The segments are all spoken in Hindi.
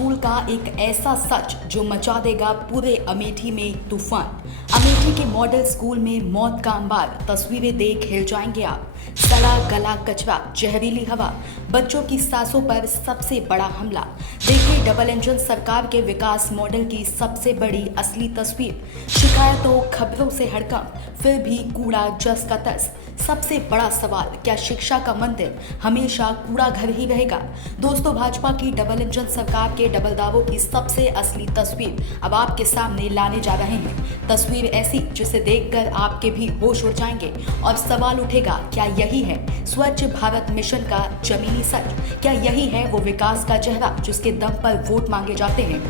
स्कूल का एक ऐसा सच जो मचा देगा पूरे अमेठी में तूफान। अमेठी के मॉडल स्कूल में मौत का अंबार, तस्वीरें देख हिल जाएंगे आप। सड़ा गला कचरा, जहरीली हवा, बच्चों की सांसों पर सबसे बड़ा हमला। देखिए डबल इंजन सरकार के विकास मॉडल की सबसे बड़ी असली तस्वीर। शिकायतों खबरों से हड़कंप, फिर भी कूड़ा जस का तस। सबसे बड़ा सवाल, क्या शिक्षा का मंदिर हमेशा कूड़ा घर ही रहेगा? दोस्तों, भाजपा की डबल इंजन सरकार के डबल दावों की सबसे असली तस्वीर अब आपके सामने लाने जा रहे हैं। तस्वीर ऐसी जिसे देखकर आपके भी होश उड़ जाएंगे और सवाल उठेगा, क्या यही है स्वच्छ भारत मिशन का जमीनी सच? क्या यही है वो विकास का चेहरा जिसके दम पर वोट मांगे जाते हैं?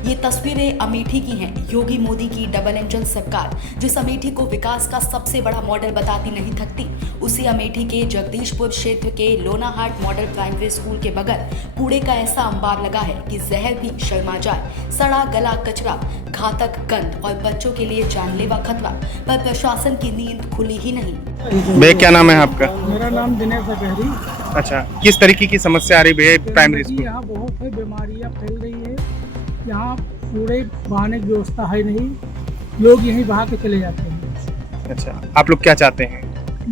ये तस्वीरें अमेठी की हैं। योगी मोदी की डबल इंजन सरकार जिस अमेठी को विकास का सबसे बड़ा मॉडल बताती नहीं थकती, उसी अमेठी के जगदीशपुर क्षेत्र के लोनाहाट मॉडल प्राइमरी स्कूल के बगल कूड़े का ऐसा अंबार लगा है कि जहर भी शर्मा जाए। सड़ा गला कचरा, घातक गंध और बच्चों के लिए जानलेवा खतरा, पर प्रशासन की नींद खुली ही नहीं। भैया क्या नाम है आपका? मेरा नाम दिनेश अकहरी। अच्छा, किस तरीके की समस्या आ रही भैया प्राइमरी स्कूल? यहाँ बहुत है, बीमारियाँ फैल रही है। यहाँ कूड़े बहाने की व्यवस्था है नहीं, लोग यहीं बहा के चले जाते हैं। अच्छा, आप लोग क्या चाहते हैं?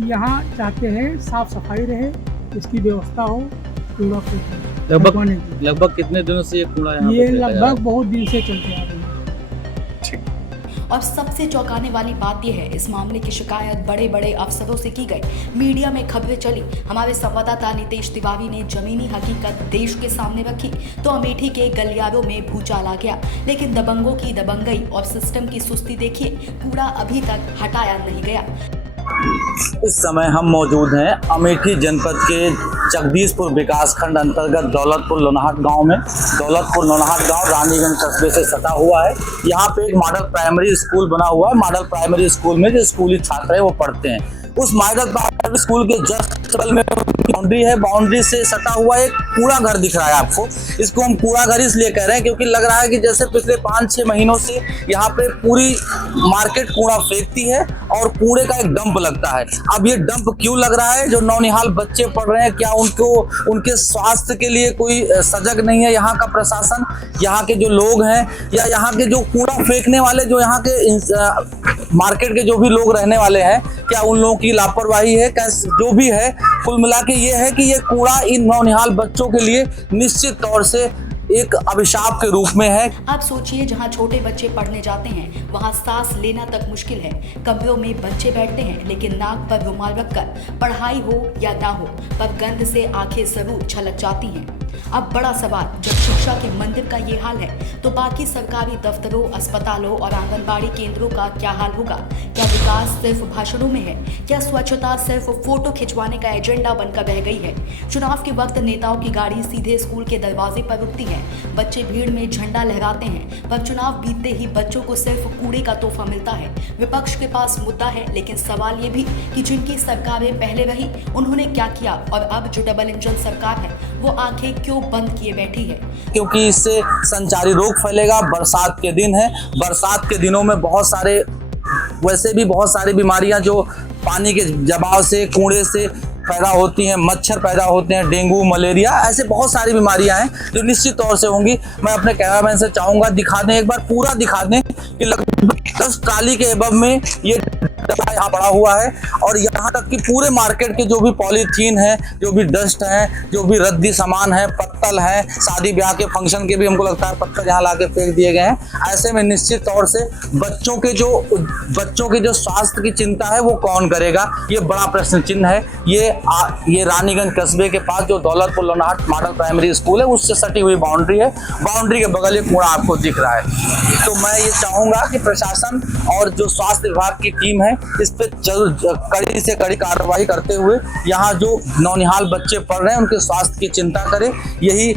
यहाँ चाहते हैं साफ सफाई रहे, इसकी व्यवस्था हो, कूड़ा फेंकने लगभग कितने दिनों से ये कूड़ा यहाँ ये पे फेंका जा रहा है? लगभग बहुत दिन से चलते आ रही है। और सबसे चौंकाने वाली बात यह है, इस मामले की शिकायत बड़े बड़े अफसरों से की गई, मीडिया में खबरें चली। हमारे संवाददाता नितेश तिवारी ने जमीनी हकीकत देश के सामने रखी तो अमेठी के गलियारों में भूचाल आ गया। लेकिन दबंगों की दबंगई और सिस्टम की सुस्ती देखिए, कूड़ा अभी तक हटाया नहीं गया। इस समय हम मौजूद हैं अमेठी जनपद के जगदीशपुर विकास खंड अंतर्गत दौलतपुर लोनाहाट गांव में। दौलतपुर लोनाहाट गांव रानीगंज कस्बे से सटा हुआ है। यहाँ पे एक मॉडल प्राइमरी स्कूल बना हुआ है। मॉडल प्राइमरी स्कूल में जो स्कूली छात्र है वो पढ़ते हैं। उस मॉडल प्राइमरी स्कूल के जस्ट बगल में बाउंड्री है। बाउंड्री से सटा हुआ एक कूड़ा घर दिख रहा है आपको। इसको हम कूड़ा घर इसलिए कह रहे हैं क्योंकि लग रहा है कि जैसे पिछले 5-6 महीनों से यहाँ पे पूरी मार्केट कूड़ा फेंकती है और कूड़े का एक डंप लगता है। अब ये डंप क्यों लग रहा है? जो नौनिहाल बच्चे पढ़ रहे हैं, क्या उनको उनके स्वास्थ्य के लिए कोई सजग नहीं है यहाँ का प्रशासन, यहाँ के जो लोग हैं या यहाँ के जो कूड़ा फेंकने वाले, जो यहाँ के मार्केट के जो भी लोग रहने वाले हैं, क्या उन लोगों की लापरवाही है? जो भी है, कुल मिला के ये है कि ये कूड़ा इन नौनिहाल बच्चों के लिए निश्चित तौर से एक अभिशाप के रूप में है। आप सोचिए, जहाँ छोटे बच्चे पढ़ने जाते हैं वहाँ सांस लेना तक मुश्किल है। कमरों में बच्चे बैठते हैं लेकिन नाक पर रुमाल रखकर, पढ़ाई हो या ना हो, पर गंध से आंखें जरूर छलक जाती हैं। अब बड़ा सवाल, जब शिक्षा के मंदिर का ये हाल है तो बाकी सरकारी दफ्तरों, अस्पतालों और आंगनबाड़ी केंद्रों का क्या हाल होगा? क्या विकास सिर्फ भाषणों में है? क्या स्वच्छता सिर्फ फोटो खिंचवाने का एजेंडा बनकर रह गई है? चुनाव के वक्त नेताओं की गाड़ी सीधे स्कूल के दरवाजे पर रुकती है, बच्चे भीड़ में झंडा लहराते हैं, पर चुनाव बीतते ही बच्चों को सिर्फ कूड़े का तोहफा मिलता है। विपक्ष के पास मुद्दा है, लेकिन सवाल ये भी कि जिनकी सरकारें पहले रही उन्होंने क्या किया, और अब जो डबल इंजन सरकार है वो आंखें क्यों बंद किए बैठी है? क्योंकि इससे संचारी रोग फैलेगा। बरसात के दिन है, बरसात के दिनों में बहुत सारे, वैसे भी बहुत सारी बीमारियां जो पानी के दबाव से, कूड़े से पैदा होती हैं, मच्छर पैदा होते हैं, डेंगू, मलेरिया, ऐसे बहुत सारी बीमारियां हैं जो निश्चित तौर से होंगी। मैं अपने कैमरामैन से चाहूंगा दिखा दें, एक बार पूरा दिखा दें कि लगभग 10 ट्राली के एबव में ये डब्बा यहाँ पड़ा हुआ है और यहाँ तक कि पूरे मार्केट के जो भी पॉलीथीन है, जो भी डस्ट है, जो भी रद्दी सामान है, पत्तल है, शादी ब्याह के फंक्शन के भी हमको लगता है पत्तल यहाँ लाके फेंक दिए गए हैं। ऐसे में निश्चित तौर से बच्चों के जो स्वास्थ्य की चिंता है वो कौन करेगा? ये बड़ा प्रश्न चिन्ह है। ये रानीगंज कस्बे के पास जो दौलतपुर लोनाहाट मॉडल प्राइमरी स्कूल है उससे सटी हुई बाउंड्री है। बाउंड्री के बगल ये कूड़ा आपको दिख रहा है। तो मैं ये चाहूंगा कि प्रशासन और जो स्वास्थ्य विभाग की टीम है इस पे कड़ी से कड़ी कार्रवाई करते हुए यहाँ जो नौनिहाल बच्चे पढ़ रहे हैं उनके स्वास्थ्य की चिंता करे। यही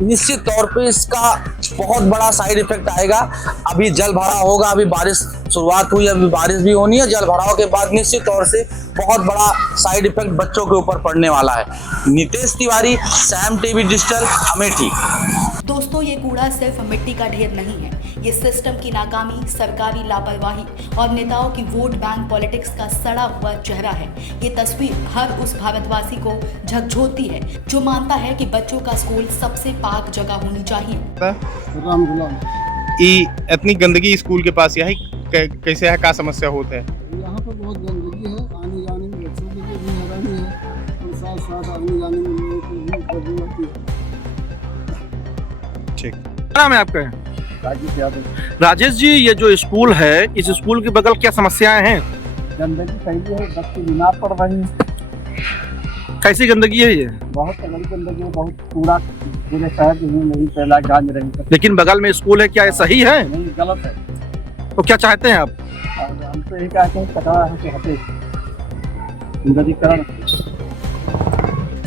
निश्चित तौर पे इसका बहुत बड़ा साइड इफेक्ट आएगा। अभी जल भराव होगा, अभी बारिश शुरुआत हुई, अभी बारिश भी होनी है। जल भराव के बाद निश्चित तौर से बहुत बड़ा साइड इफेक्ट बच्चों के ऊपर पड़ने वाला है। Nitesh Tiwari, Sam TV digital, Amethi. दोस्तों, दोस्तों, ये कूड़ा सिर्फ मिट्टी का ढेर नहीं है, ये सिस्टम की नाकामी, सरकारी लापरवाही और नेताओं की वोट बैंक पॉलिटिक्स का सड़ा हुआ चेहरा है। ये तस्वीर हर उस भारतवासी को झकझोरती है जो मानता है कि बच्चों का स्कूल सबसे पाक जगह होनी चाहिए। राम गुलाम, इतनी गंदगी स्कूल के पास यही कैसे है, क्या समस्या होता है? यहाँ पर बहुत गंदगी है, आने जाने में बच्चों के लिए भी हैरानी है और साथ साथ आने जाने में लोगों को भी बदबू आती है। ठीक। क्या नाम है आपका? राजेश यादव। राजेश जी, ये जो स्कूल है, इस स्कूल के बगल क्या समस्याएं हैं? गंदगी फैली है, बच्चे बीमार पड़ रहे हैं, कैसी गंदगी है ये? बहुत बड़ी गंदगी है, बहुत कूड़ा पूरे शहर में नहीं फैला, गांज रही है। लेकिन बगल में स्कूल है, क्या ये सही है? नहीं, गलत है। तो क्या चाहते हैं आप? और हम तो यही कहते हैं कचरा से हटे, सुंदरीकरण।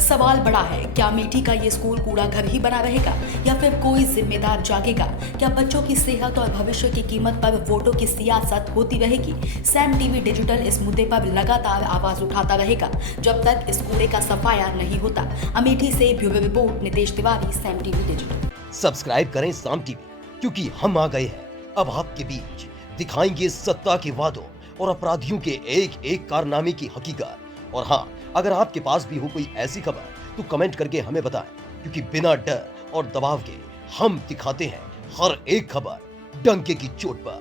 सवाल बड़ा है, क्या अमेठी का ये स्कूल कूड़ा घर ही बना रहेगा या फिर कोई जिम्मेदार जागेगा? क्या बच्चों की सेहत और भविष्य की कीमत पर वोटों की सियासत होती रहेगी? सैम टीवी डिजिटल इस मुद्दे पर लगातार आवाज उठाता रहेगा जब तक इस कूड़े का सफाया नहीं होता। अमेठी से bureau report, Nitesh Tiwari, Sam TV digital. Subscribe करें साम टीवी, क्योंकि हम आ गए हैं अब आपके बीच, दिखाएंगे सत्ता के वादों और अपराधियों के एक एक कारनामे की हकीकत। और हाँ, अगर आपके पास भी हो कोई ऐसी खबर तो कमेंट करके हमें बताएं, क्योंकि बिना डर और दबाव के हम दिखाते हैं हर एक खबर डंके की चोट पर।